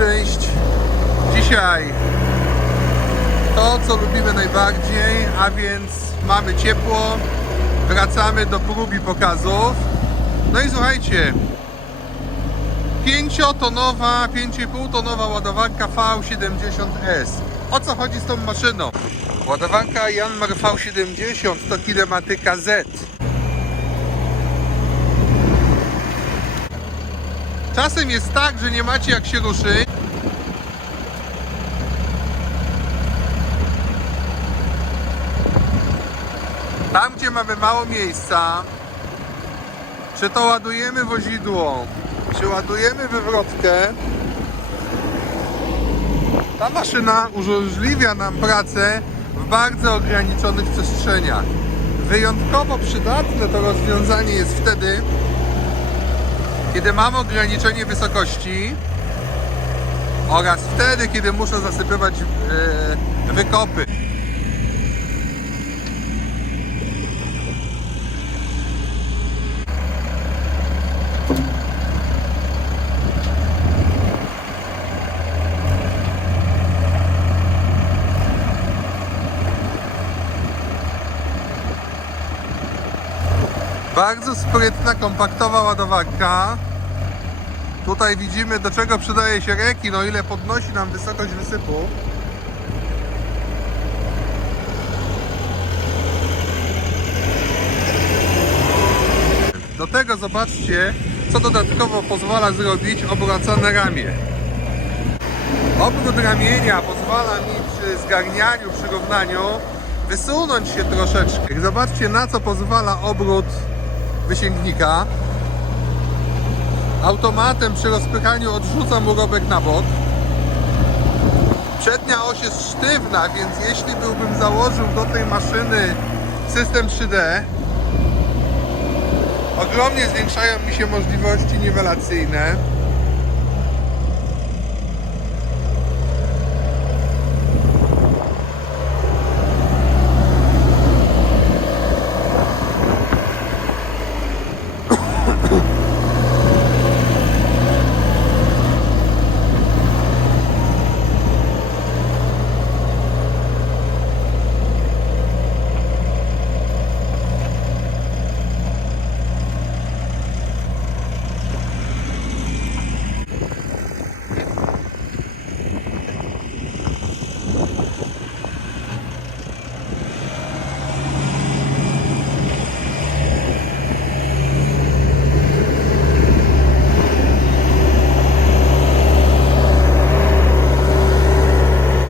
część. Dzisiaj to, co lubimy najbardziej, a więc mamy ciepło, wracamy do prób i pokazów. No i słuchajcie, 5-tonowa, 5,5 tonowa ładowarka V70S. O co chodzi z tą maszyną? Ładowarka Janmar V70 to kinematyka Z. Czasem jest tak, że nie macie jak się ruszyć. Tam, gdzie mamy mało miejsca, czy to ładujemy wozidło, czy ładujemy wywrotkę, ta maszyna umożliwia nam pracę w bardzo ograniczonych przestrzeniach. Wyjątkowo przydatne to rozwiązanie jest wtedy, kiedy mamy ograniczenie wysokości oraz wtedy, kiedy muszę zasypywać e, wykopy. Bardzo sprytna, kompaktowa ładowarka. Tutaj widzimy do czego przydaje się rekin, o ile podnosi nam wysokość wysypu. Do tego zobaczcie, co dodatkowo pozwala zrobić obracane ramię. Obrót ramienia pozwala mi przy zgarnianiu, przy równaniu wysunąć się troszeczkę. Zobaczcie na co pozwala obrót wysięgnika. Automatem przy rozpychaniu odrzucam urobek na bok. Przednia oś jest sztywna, więc jeśli byłbym założył do tej maszyny system 3D, ogromnie zwiększają mi się możliwości niwelacyjne.